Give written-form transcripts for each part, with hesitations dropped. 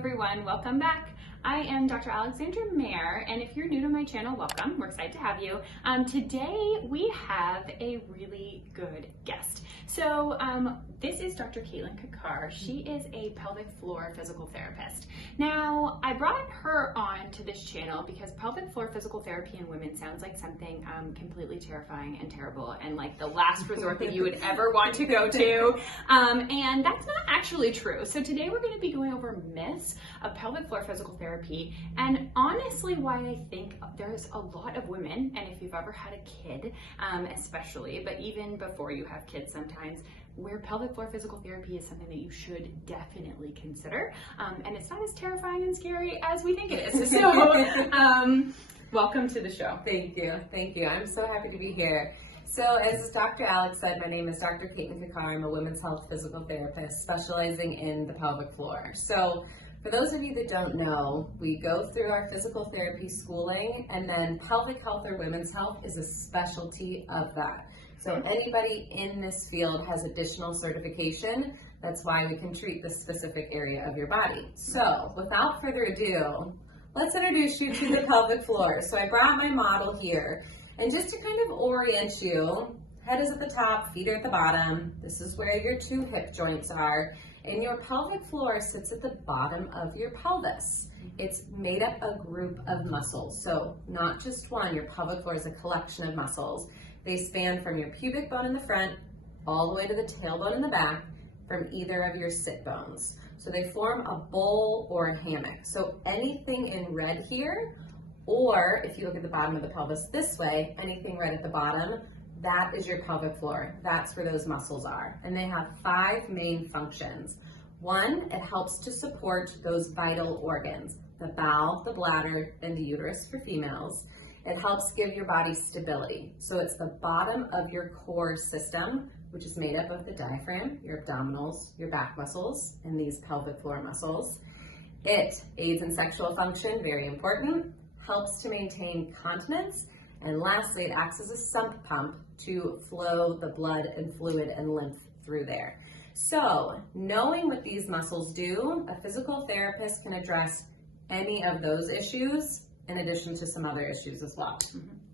everyone, welcome back. I am Dr. Alexandra Mayer, and if you're new to my channel, welcome. We're excited to have you. Today we have a really good guest. So this is Dr. Kaitlyn Kakar. She is a pelvic floor physical therapist. Now, I brought her on to this channel because pelvic floor physical therapy in women sounds like something completely terrifying and terrible and like the last resort that you would ever want to go to. And that's not actually true. So today we're going to be going over myths of pelvic floor physical therapy and honestly why I think there's a lot of women, and if you've ever had a kid especially, but even before you have kids sometimes, where pelvic floor physical therapy is something that you should definitely consider. And it's not as terrifying and scary as we think it is. So welcome to the show. Thank you. Thank you. I'm so happy to be here. So as Dr. Alex said, my name is Dr. Kaitlyn Kakar. I'm a women's health physical therapist specializing in the pelvic floor. So for those of you that don't know, we go through our physical therapy schooling, and then pelvic health or women's health is a specialty of that. So anybody in this field has additional certification. That's why we can treat this specific area of your body. So without further ado, let's introduce you to the pelvic floor. So I brought my model here, and just to kind of orient you, head is at the top, feet are at the bottom. This is where your two hip joints are. And your pelvic floor sits at the bottom of your pelvis. It's made up a group of muscles. So not just one, your pelvic floor is a collection of muscles. They span from your pubic bone in the front all the way to the tailbone in the back from either of your sit bones. So they form a bowl or a hammock. So anything in red here, or if you look at the bottom of the pelvis this way, anything red at the bottom, that is your pelvic floor. That's where those muscles are. And they have 5 main functions. 1, it helps to support those vital organs, the bowel, the bladder, and the uterus for females. It helps give your body stability. So it's the bottom of your core system, which is made up of the diaphragm, your abdominals, your back muscles, and these pelvic floor muscles. It aids in sexual function, very important, helps to maintain continence, and lastly, it acts as a sump pump to flow the blood and fluid and lymph through there. So knowing what these muscles do, a physical therapist can address any of those issues in addition to some other issues as well.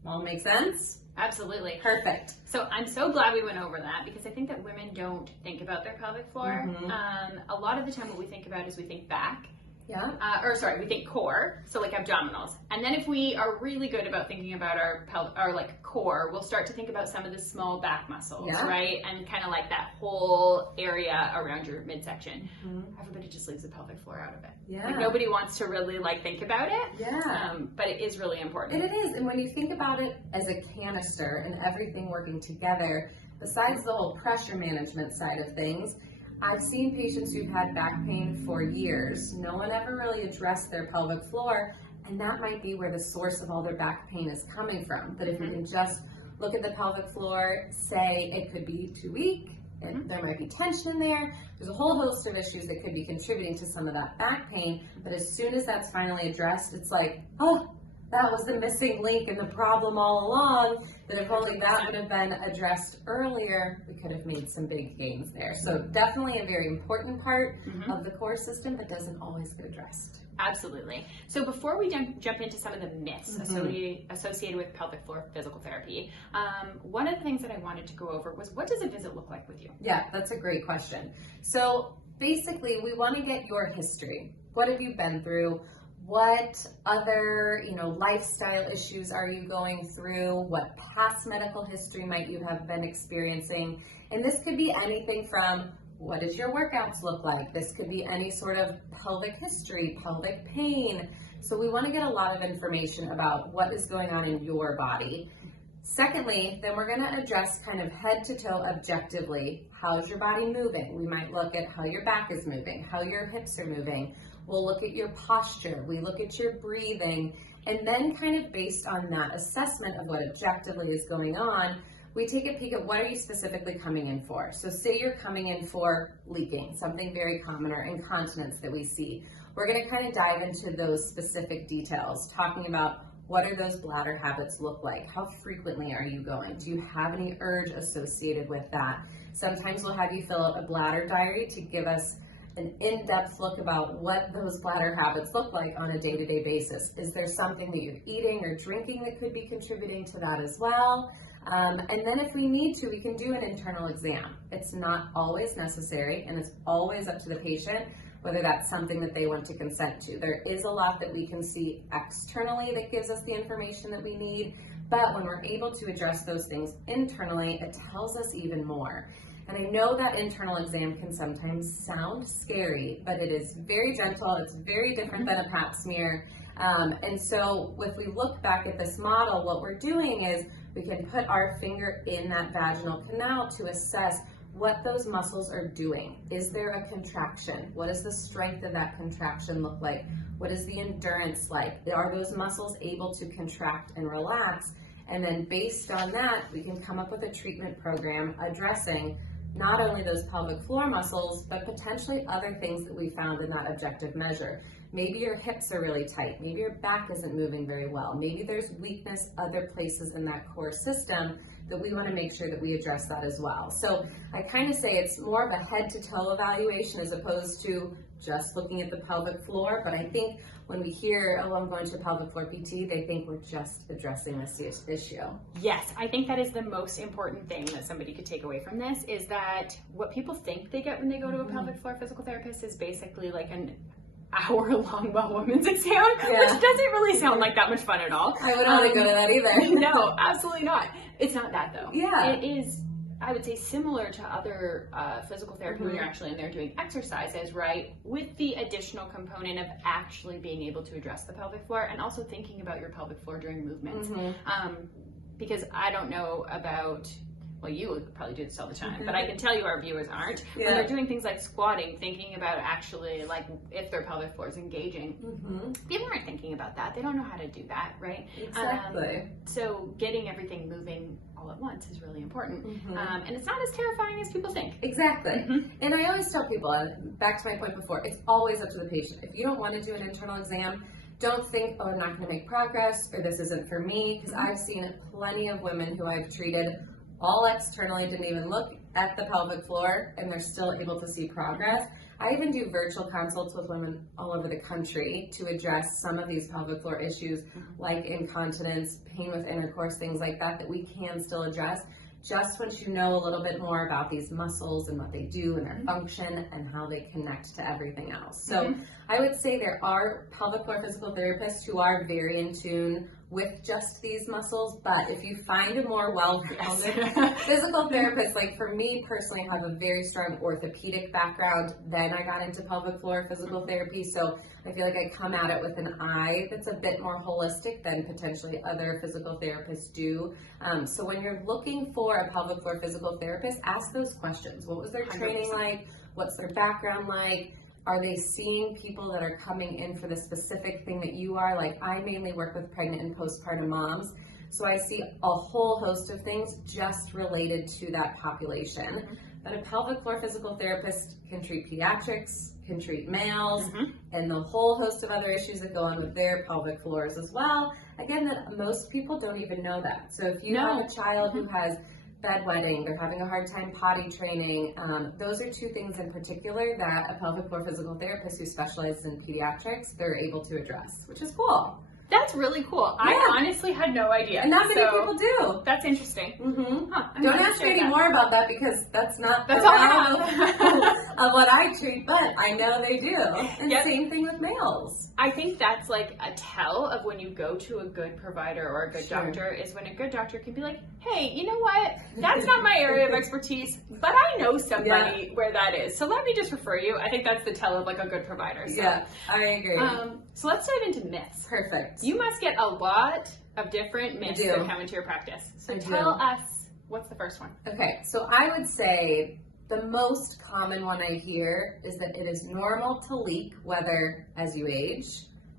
All make sense? Absolutely. Perfect. So I'm so glad we went over that because I think that women don't think about their pelvic floor. A lot of the time what we think about is we think back. Yeah. We think core, so like abdominals. And then if we are really good about thinking about our core, we'll start to think about some of the small back muscles, right? And kind of like that whole area around your midsection. Everybody just leaves the pelvic floor out of it. Yeah. Like nobody wants to really like think about it. Yeah. But it is really important. And it is. And when you think about it as a canister and everything working together, besides the whole pressure management side of things, I've seen patients who've had back pain for years. No one ever really addressed their pelvic floor, and that might be where the source of all their back pain is coming from. But if you can just look at the pelvic floor, say it could be too weak, there might be tension in there. There's a whole host of issues that could be contributing to some of that back pain, but as soon as that's finally addressed, it's like, oh, that was the missing link in the problem all along, that if only that would have been addressed earlier, we could have made some big gains there. So definitely a very important part of the core system that doesn't always get addressed. Absolutely. So before we jump into some of the myths associated with pelvic floor physical therapy, one of the things that I wanted to go over was, what does a visit look like with you? Yeah, that's a great question. So basically, we want to get your history. What have you been through? What other, lifestyle issues are you going through? What past medical history might you have been experiencing? And this could be anything from, what does your workouts look like? This could be any sort of pelvic history, pelvic pain. So we want to get a lot of information about what is going on in your body. Secondly, then we're going to address kind of head to toe objectively. How's your body moving? We might look at how your back is moving, how your hips are moving. We'll look at your posture. We look at your breathing. And then kind of based on that assessment of what objectively is going on, we take a peek at what are you specifically coming in for. So say you're coming in for leaking, something very common, or incontinence that we see. We're going to kind of dive into those specific details, talking about what are those bladder habits look like? How frequently are you going? Do you have any urge associated with that? Sometimes we'll have you fill out a bladder diary to give us an in-depth look about what those bladder habits look like on a day-to-day basis. Is there something that you're eating or drinking that could be contributing to that as well? And then if we need to, we can do an internal exam. It's not always necessary, and it's always up to the patient whether that's something that they want to consent to. There is a lot that we can see externally that gives us the information that we need, but when we're able to address those things internally, it tells us even more. And I know that internal exam can sometimes sound scary, but it is very gentle. It's very different than a pap smear. And so if we look back at this model, what we're doing is we can put our finger in that vaginal canal to assess what those muscles are doing. Is there a contraction? What does the strength of that contraction look like? What is the endurance like? Are those muscles able to contract and relax? And then based on that, we can come up with a treatment program addressing not only those pelvic floor muscles, but potentially other things that we found in that objective measure. Maybe your hips are really tight. Maybe your back isn't moving very well. Maybe there's weakness other places in that core system that we want to make sure that we address that as well. So I kind of say it's more of a head to toe evaluation as opposed to just looking at the pelvic floor. But I think when we hear, oh, I'm going to a pelvic floor PT, they think we're just addressing this issue. Yes, I think that is the most important thing that somebody could take away from this, is that what people think they get when they go to a pelvic floor physical therapist is basically like an hour-long well woman's exam, which doesn't really sound like that much fun at all. I wouldn't want to go to that either. No, absolutely not. It's not that though. Yeah. It is, I would say, similar to other physical therapy when you're actually in there doing exercises, right? With the additional component of actually being able to address the pelvic floor and also thinking about your pelvic floor during movements. Because I don't know about, well, you would probably do this all the time, but I can tell you our viewers aren't. When they're doing things like squatting, thinking about actually like if their pelvic floor is engaging. People aren't thinking about that. They don't know how to do that, right? Exactly. So getting everything moving all at once is really important. And it's not as terrifying as people think. Exactly. And I always tell people, back to my point before, it's always up to the patient. If you don't want to do an internal exam, don't think, oh, I'm not going to make progress, or this isn't for me, because I've seen plenty of women who I've treated all externally, didn't even look at the pelvic floor, and they're still able to see progress. I even do virtual consults with women all over the country to address some of these pelvic floor issues, like incontinence, pain with intercourse, things like that, that we can still address. Just once you know a little bit more about these muscles and what they do and their function and how they connect to everything else. So I would say there are pelvic floor physical therapists who are very in tune with just these muscles, but if you find a more well-rounded physical therapist, like for me personally, I have a very strong orthopedic background, then I got into pelvic floor physical therapy, so I feel like I come at it with an eye that's a bit more holistic than potentially other physical therapists do. So when you're looking for a pelvic floor physical therapist, ask those questions. What was their training like? What's their background like? Are they seeing people that are coming in for the specific thing that you are? Like, I mainly work with pregnant and postpartum moms, so I see a whole host of things just related to that population. But a pelvic floor physical therapist can treat pediatrics, can treat males, and the whole host of other issues that go on with their pelvic floors as well. Again, that most people don't even know that. So if you have a child who has bedwetting, they're having a hard time potty training, those are two things in particular that a pelvic floor physical therapist who specializes in pediatrics, they're able to address, which is cool. That's really cool. I honestly had no idea. And not many people do. That's interesting. Don't ask me any more about that, because that's not that's the all realm of what I treat, but I know they do. And same thing with males. I think that's like a tell of when you go to a good provider or a good doctor, is when a good doctor can be like, hey, you know what? That's not my area of expertise, but I know somebody where that is. So let me just refer you. I think that's the tell of like a good provider. So, I agree. So let's dive into myths. Perfect. You must get a lot of different myths that come into your practice. So tell us, what's the first one? Okay, so I would say the most common one I hear is that it is normal to leak, whether as you age,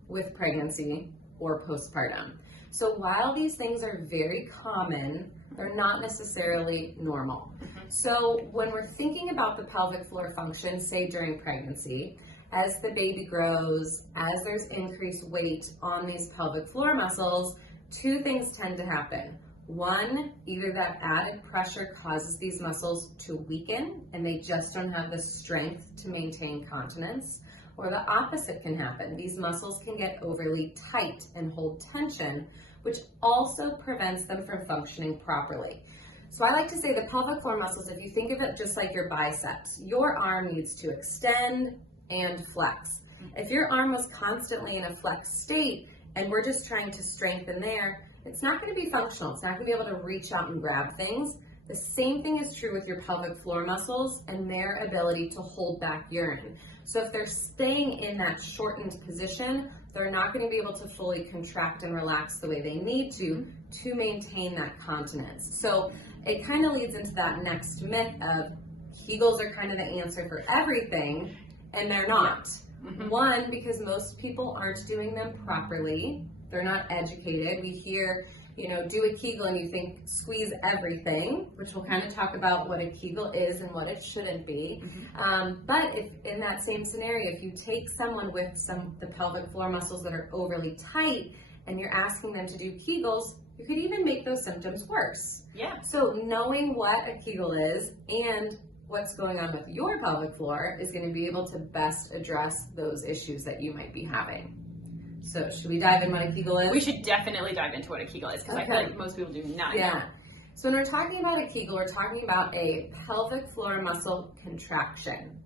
with pregnancy, or postpartum. So while these things are very common, they're not necessarily normal. So when we're thinking about the pelvic floor function, say during pregnancy, as the baby grows, as there's increased weight on these pelvic floor muscles, two things tend to happen. One, either that added pressure causes these muscles to weaken and they just don't have the strength to maintain continence, or the opposite can happen. These muscles can get overly tight and hold tension, which also prevents them from functioning properly. So I like to say the pelvic floor muscles, if you think of it just like your biceps, your arm needs to extend and flex. If your arm was constantly in a flex state and we're just trying to strengthen there, it's not going to be functional. It's not going to be able to reach out and grab things. The same thing is true with your pelvic floor muscles and their ability to hold back urine. So if they're staying in that shortened position, they're not going to be able to fully contract and relax the way they need to maintain that continence. So it kind of leads into that next myth of Kegels are kind of the answer for everything, and they're not. One, because most people aren't doing them properly. They're not educated. We hear, do a Kegel and you think squeeze everything, which we'll kind of talk about what a Kegel is and what it shouldn't be. But if in that same scenario, if you take someone with the pelvic floor muscles that are overly tight and you're asking them to do Kegels, you could even make those symptoms worse. Yeah. So knowing what a Kegel is and what's going on with your pelvic floor is going to be able to best address those issues that you might be having. So should we dive in what a Kegel is? We should definitely dive into what a Kegel is, because I feel like most people do not know. Yeah. So when we're talking about a Kegel, we're talking about a pelvic floor muscle contraction.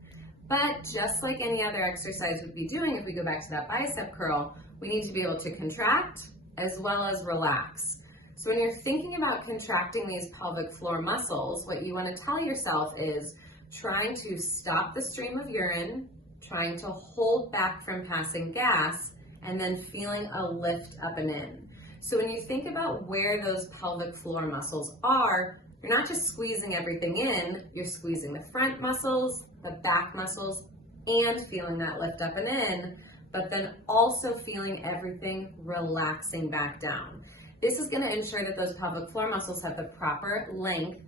But just like any other exercise we'd be doing, if we go back to that bicep curl, we need to be able to contract as well as relax. So when you're thinking about contracting these pelvic floor muscles, what you want to tell yourself is trying to stop the stream of urine, trying to hold back from passing gas, and then feeling a lift up and in. So when you think about where those pelvic floor muscles are, you're not just squeezing everything in, you're squeezing the front muscles, the back muscles, and feeling that lift up and in, but then also feeling everything relaxing back down. This is going to ensure that those pelvic floor muscles have the proper length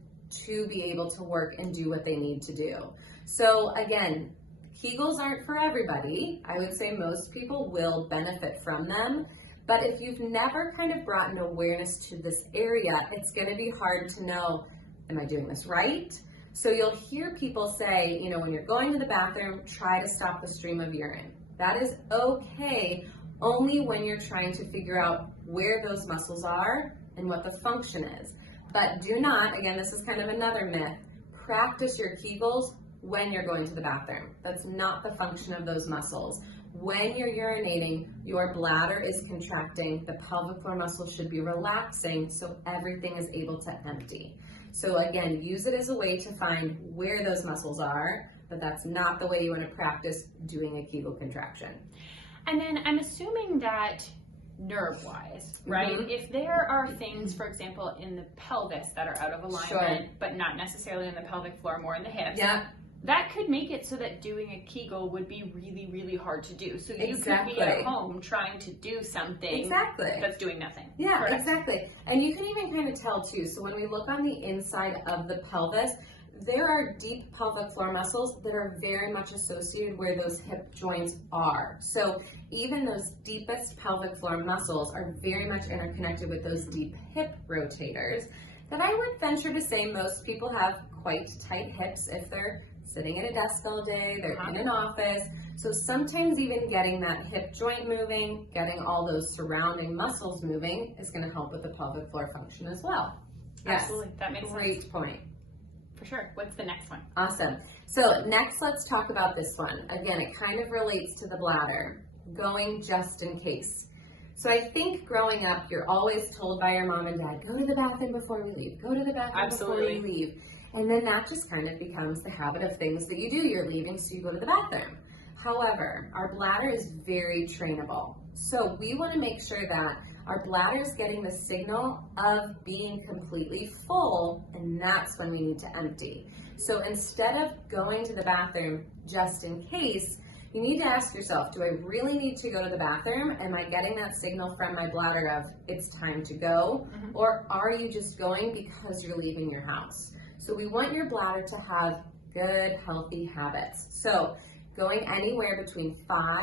to be able to work and do what they need to do. So again, Kegels aren't for everybody. I would say most people will benefit from them, but if you've never kind of brought an awareness to this area, it's going to be hard to know, am I doing this right? So you'll hear people say, when you're going to the bathroom, try to stop the stream of urine. That is okay, only when you're trying to figure out where those muscles are and what the function is. But do not, again, this is kind of another myth, practice your Kegels when you're going to the bathroom. That's not the function of those muscles. When you're urinating, your bladder is contracting, the pelvic floor muscles should be relaxing so everything is able to empty. So again, use it as a way to find where those muscles are, but that's not the way you want to practice doing a Kegel contraction. And then I'm assuming that nerve-wise, right? If there are things, for example, in the pelvis that are out of alignment, but not necessarily in the pelvic floor, more in the hips, that could make it so that doing a Kegel would be really, really hard to do. So you could be at home trying to do something that's doing nothing. Yeah, correct? exactly. And you can even kind of tell too. So when we look on the inside of the pelvis, there are deep pelvic floor muscles that are very much associated where those hip joints are. So even those deepest pelvic floor muscles are very much interconnected with those deep hip rotators that I would venture to say most people have quite tight hips if they're sitting at a desk all day, they're in an office. So sometimes even getting that hip joint moving, getting all those surrounding muscles moving is going to help with the pelvic floor function as well. Absolutely, that makes Great point. For sure. What's the next one? Awesome. So next, let's talk about this one. Again, it kind of relates to the bladder, going just in case. So I think growing up, you're always told by your mom and dad, go to the bathroom before we leave, go to the bathroom before we leave. And then that just kind of becomes the habit of things that you do. You're leaving, so you go to the bathroom. However, our bladder is very trainable. So we want to make sure that our bladder is getting the signal of being completely full, and that's when we need to empty. So instead of going to the bathroom just in case, you need to ask yourself, do I really need to go to the bathroom? Am I getting that signal from my bladder of it's time to go? Or are you just going because you're leaving your house? So we want your bladder to have good, healthy habits. So going anywhere between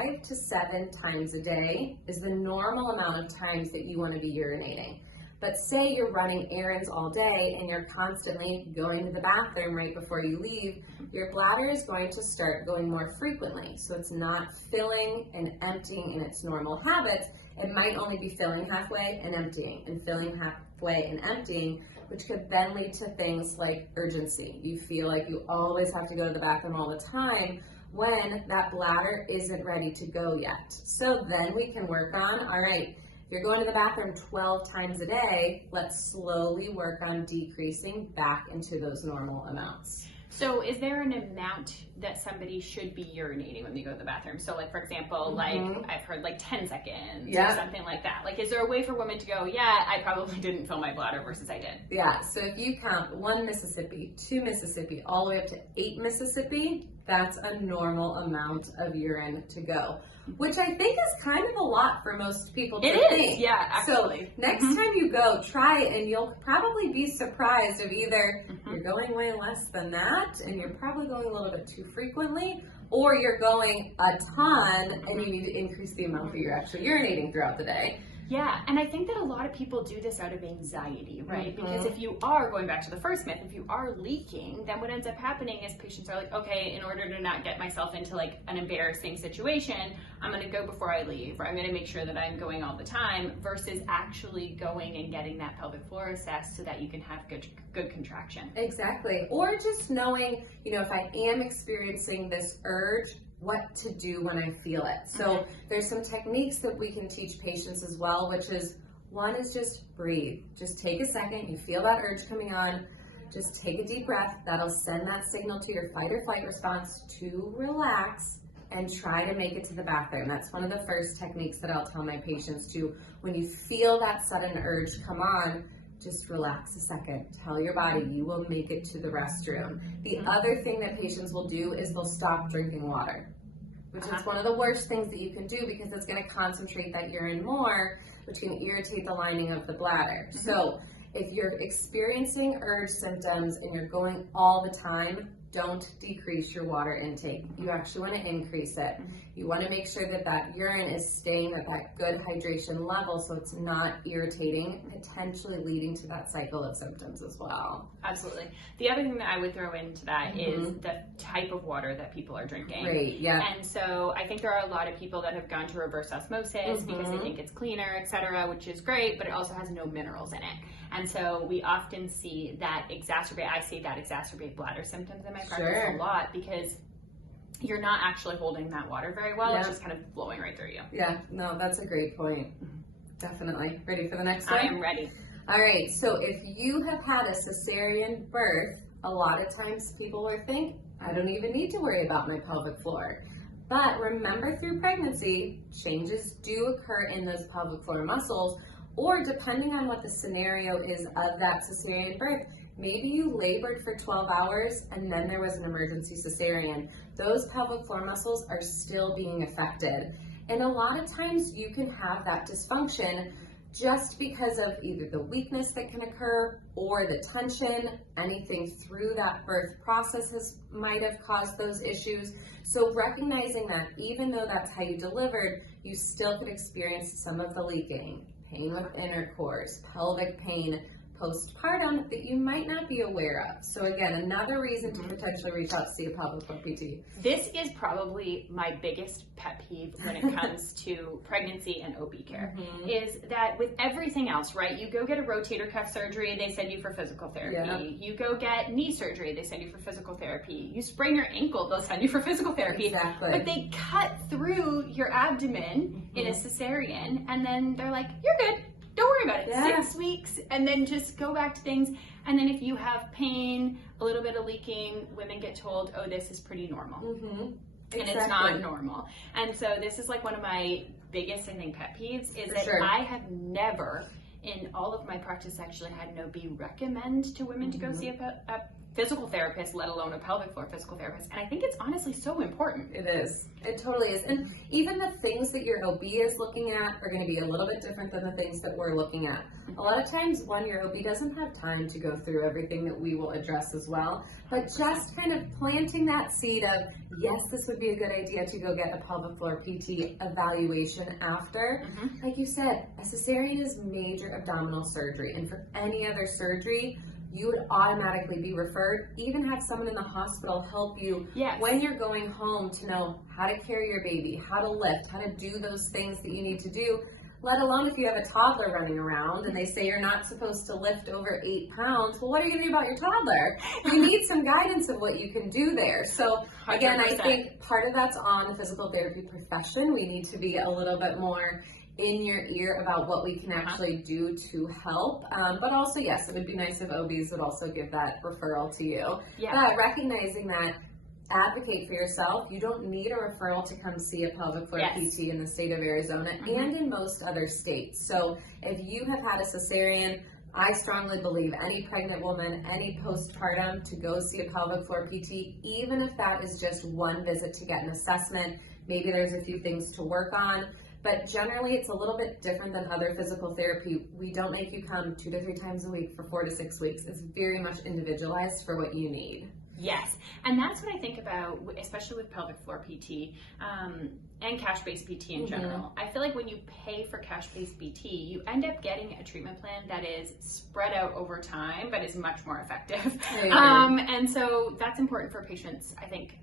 5 to 7 times a day is the normal amount of times that you want to be urinating. But say you're running errands all day and you're constantly going to the bathroom right before you leave, your bladder is going to start going more frequently. So it's not filling and emptying in its normal habits. It might only be filling halfway and emptying, and filling halfway and emptying, which could then lead to things like urgency. You feel like you always have to go to the bathroom all the time when that bladder isn't ready to go yet. So then we can work on, all right, you're going to the bathroom 12 times a day, let's slowly work on decreasing back into those normal amounts. So is there an amount that somebody should be urinating when they go to the bathroom? So like, for example, like I've heard like 10 seconds or something like that. Like, is there a way for women to go, yeah, I probably didn't fill my bladder versus I did? Yeah, so if you count 1 Mississippi, 2 Mississippi, all the way up to 8 Mississippi, that's a normal amount of urine to go, which I think is kind of a lot for most people to think. Yeah, actually. So next time you go, try it, and you'll probably be surprised if either you're going way less than that, and you're probably going a little bit too frequently, or you're going a ton, and you need to increase the amount that you're actually urinating throughout the day. Yeah, and I think that a lot of people do this out of anxiety, right? Because if you are, going back to the first myth, if you are leaking, then what ends up happening is patients are like, okay, in order to not get myself into like an embarrassing situation, I'm gonna go before I leave, or I'm gonna make sure that I'm going all the time, versus actually going and getting that pelvic floor assessed so that you can have good contraction. Exactly, or just knowing, you know, if I am experiencing this urge, what to do when I feel it. So there's some techniques that we can teach patients as well, which is, one is just breathe. Just take a second, you feel that urge coming on, just take a deep breath. That'll send that signal to your fight or flight response to relax and try to make it to the bathroom. That's one of the first techniques that I'll tell my patients to, when you feel that sudden urge come on, just relax a second. Tell your body you will make it to the restroom. The other thing that patients will do is they'll stop drinking water, which is one of the worst things that you can do, because it's going to concentrate that urine more, which can irritate the lining of the bladder. So if you're experiencing urge symptoms and you're going all the time, don't decrease your water intake. You actually want to increase it. You want to make sure that that urine is staying at that good hydration level so it's not irritating, potentially leading to that cycle of symptoms as well. Absolutely. The other thing that I would throw into that is the type of water that people are drinking. Great, yeah. And so I think there are a lot of people that have gone to reverse osmosis because they think it's cleaner, etc., which is great, but it also has no minerals in it. And so we often see that exacerbate bladder symptoms in my practice a lot, because you're not actually holding that water very well. It's just kind of flowing right through you. Yeah, no, that's a great point. Definitely. Ready for the next one? I am ready. All right, so if you have had a cesarean birth, a lot of times people will think, I don't even need to worry about my pelvic floor. But remember, through pregnancy, changes do occur in those pelvic floor muscles, or depending on what the scenario is of that cesarean birth, maybe you labored for 12 hours and then there was an emergency cesarean. Those pelvic floor muscles are still being affected. And a lot of times you can have that dysfunction just because of either the weakness that can occur or the tension. Anything through that birth process might have caused those issues. So recognizing that even though that's how you delivered, you still could experience some of the leaking, pain with intercourse, pelvic pain, postpartum that you might not be aware of. So again, another reason to potentially reach out to see a pelvic floor PT. This is probably my biggest pet peeve when it comes to pregnancy and OB care, is that with everything else, right? You go get a rotator cuff surgery, they send you for physical therapy. You go get knee surgery, they send you for physical therapy. You sprain your ankle, they'll send you for physical therapy. Exactly. But they cut through your abdomen in a cesarean, and then they're like, you're good. Don't worry about it. 6 weeks, and then just go back to things. And then if you have pain, a little bit of leaking, women get told, oh, this is pretty normal. And it's not normal. And so this is like one of my biggest, I think, pet peeves is that I have never, in all of my practice, actually had an OB recommend to women to go see a physical therapist, let alone a pelvic floor physical therapist. And I think it's honestly so important. It is. It totally is. And even the things that your OB is looking at are going to be a little bit different than the things that we're looking at. A lot of times, one, your OB doesn't have time to go through everything that we will address as well. But just kind of planting that seed of, yes, this would be a good idea to go get a pelvic floor PT evaluation after. Like you said, a cesarean is major abdominal surgery. And for any other surgery, you would automatically be referred, even have someone in the hospital help you when you're going home to know how to carry your baby, how to lift, how to do those things that you need to do, let alone if you have a toddler running around and they say you're not supposed to lift over 8 pounds. Well, what are you going to do about your toddler? You need some guidance of what you can do there. So again, 100%. I think part of that's on the physical therapy profession. We need to be a little bit more in your ear about what we can actually do to help. But also, yes, it would be nice if OBs would also give that referral to you. But recognizing that, advocate for yourself. You don't need a referral to come see a pelvic floor PT in the state of Arizona and in most other states. So if you have had a cesarean, I strongly believe any pregnant woman, any postpartum, to go see a pelvic floor PT, even if that is just one visit to get an assessment. Maybe there's a few things to work on. But generally, it's a little bit different than other physical therapy. We don't make you come 2 to 3 times a week for 4 to 6 weeks. It's very much individualized for what you need. Yes, and that's what I think about, especially with pelvic floor PT and cash-based PT in general. I feel like when you pay for cash-based PT, you end up getting a treatment plan that is spread out over time, but is much more effective. And so that's important for patients, I think,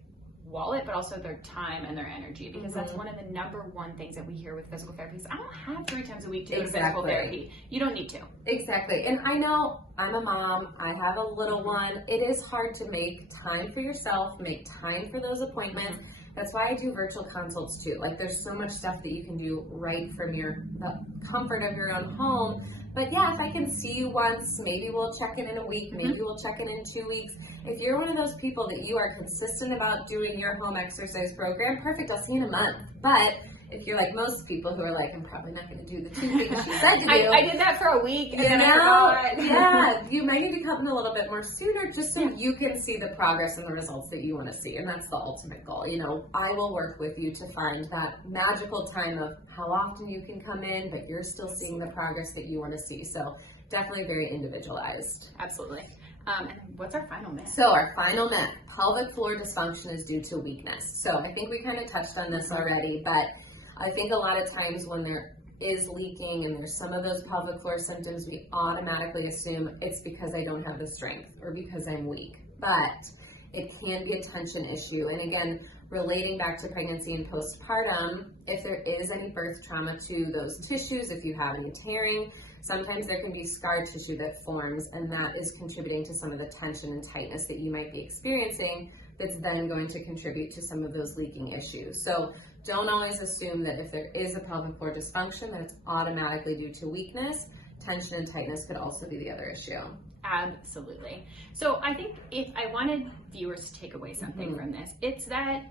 wallet, but also their time and their energy, because that's one of the number one things that we hear with physical therapists. I don't have 3 times a week to go to physical therapy. You don't need to. Exactly. And I know I'm a mom, I have a little one. It is hard to make time for yourself, make time for those appointments. That's why I do virtual consults too. Like, there's so much stuff that you can do right from the comfort of your own home. But yeah, if I can see you once, maybe we'll check in a week, maybe we'll check in 2 weeks. If you're one of those people that you are consistent about doing your home exercise program, perfect, I'll see you in a month. But if you're like most people who are like, I'm probably not going to do the 2 things she said to do. I did that for a week and then I forgot. You might need to come in a little bit more sooner just so you can see the progress and the results that you want to see. And that's the ultimate goal. You know, I will work with you to find that magical time of how often you can come in, but you're still seeing the progress that you want to see. So definitely very individualized. Absolutely. And what's our final myth? So our final myth, pelvic floor dysfunction is due to weakness. So I think we kind of touched on this already, but I think a lot of times when there is leaking and there's some of those pelvic floor symptoms, we automatically assume it's because I don't have the strength or because I'm weak. But it can be a tension issue. And again, relating back to pregnancy and postpartum, if there is any birth trauma to those tissues, if you have any tearing, sometimes there can be scar tissue that forms, and that is contributing to some of the tension and tightness that you might be experiencing, that's then going to contribute to some of those leaking issues. So don't always assume that if there is a pelvic floor dysfunction that it's automatically due to weakness. Tension and tightness could also be the other issue. Absolutely. So I think if I wanted viewers to take away something from this, it's that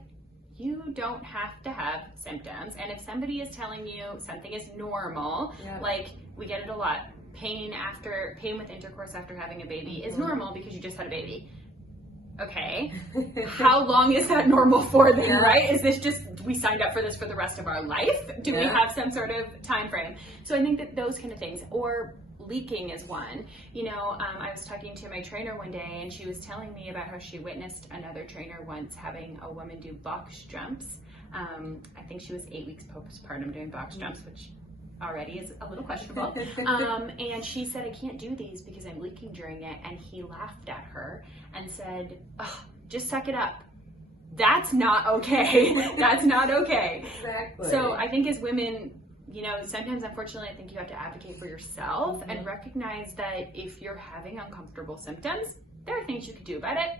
you don't have to have symptoms. And if somebody is telling you something is normal, like we get it a lot, pain with intercourse after having a baby is normal because you just had a baby. Okay, how long is that normal for then, right? Is this just, we signed up for this for the rest of our life? Do we have some sort of time frame? So I think that those kind of things, or leaking is one. You know, I was talking to my trainer one day and she was telling me about how she witnessed another trainer once having a woman do box jumps. I think she was 8 weeks postpartum doing box jumps, which already is a little questionable. And she said, I can't do these because I'm leaking during it. And he laughed at her and said, oh, just suck it up. That's not okay. That's not okay. Exactly. So I think as women, you know, sometimes unfortunately I think you have to advocate for yourself and recognize that if you're having uncomfortable symptoms, there are things you can do about it.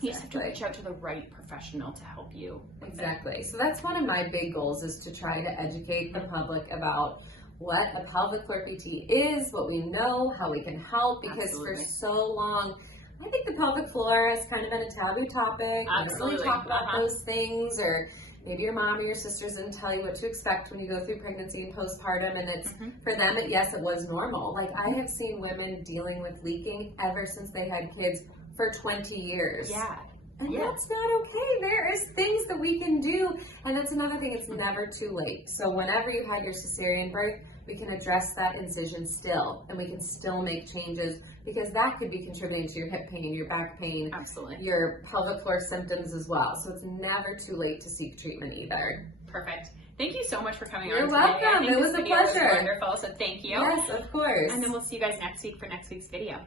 You just have to reach out to the right professional to help you. Exactly. So that's one of my big goals, is to try to educate the public about what a pelvic floor PT is, what we know, how we can help, because for so long, I think the pelvic floor has kind of been a taboo topic. Absolutely. We don't really talk about those things, or maybe your mom or your sisters didn't tell you what to expect when you go through pregnancy and postpartum, and it's for them, yes, it was normal. Like, I have seen women dealing with leaking ever since they had kids for 20 years. Yeah. And Yeah. that's not okay. There is things that we can do. And that's another thing, it's never too late. So whenever you had your cesarean birth, we can address that incision still, and we can still make changes, because that could be contributing to your hip pain, your back pain, Absolutely. your pelvic floor symptoms as well. So it's never too late to seek treatment either. Perfect. Thank you so much for coming You're on today. I welcome. think It was this a video was pleasure. wonderful, so thank you. Yes, of course. And then we'll see you guys next week for next week's video.